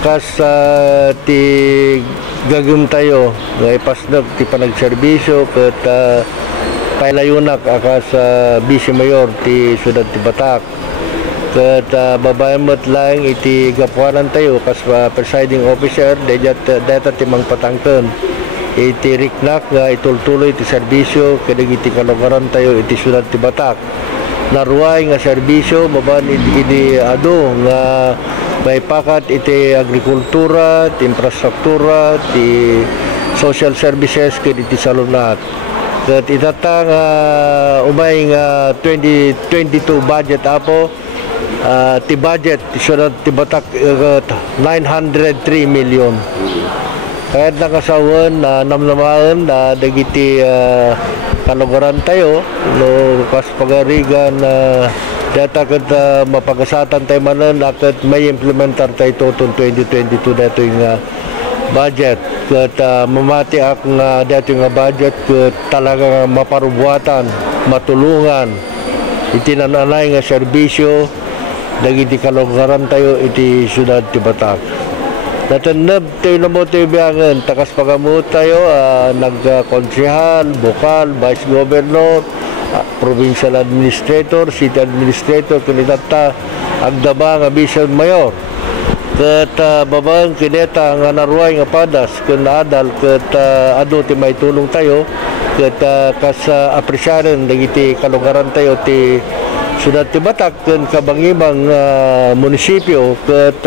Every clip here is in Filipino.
kas ti gagum tayo nga ipasdag ti panagserbisyo ket pailayunak akas Vice Mayor ti Siyudad ti Batak. Ket babayamot lang iti gapuanan tayo kas presiding officer dayta ti mangpatangken iti riknak nga itultuloy ti serbisyo kadagiti kalugaran tayo iti Siyudad ti Batak. Naruay nga serbisyo maban iti adu nga may pakat iti agrikultura, ti infrastruktura, ti social services ket iti salunat. Ket itata nga umay nga 2022 budget apo ti budget ti Siyudad ti Batak 903 million. Kahit nakasawan na namnamaan na dagiti kalugaran tayo no kas pagarigan data ket mapagasatan tayo manan aket may implementar tayo itong 2022 dato yung budget ket mamati ak nga dato yung budget ket talaga maparubuatan matulungan iti nananay nga serbisyo dagiti kalugaran tayo iti Siyudad ti Batak. Natanab tayo na mo tayo biyangan takas pagamut tayo nagkonsehal, bukal, vice governor, provincial administrator, city administrator, kinitata agdaba nga Vice Mayor. Ket babang kineta nga naruay nga padas ken adal ket adu ti may tulong tayo ket kas apresyaren dagiti kalugaran tayo ti Siyudad ti Batak ken kabangibang munisipyo ket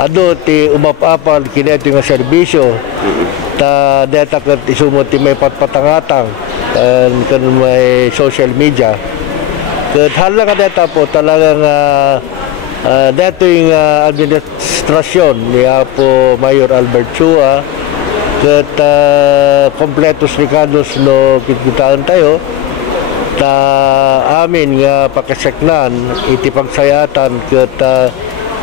adu ti umapapal kineto nga serbisyo ta data ket isumot ti may patpatangatang kan may social media ket hala ka data po talagang dato yung administrasyon ni Apo Mayor Albert Chua ket kompletos ricados no kitkitaan tayo ta amin nga pakiseknan iti pagsayatan ket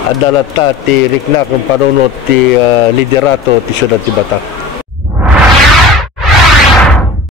adalata ti riknak ng panunot ti liderato ti Siyudad ti Batak.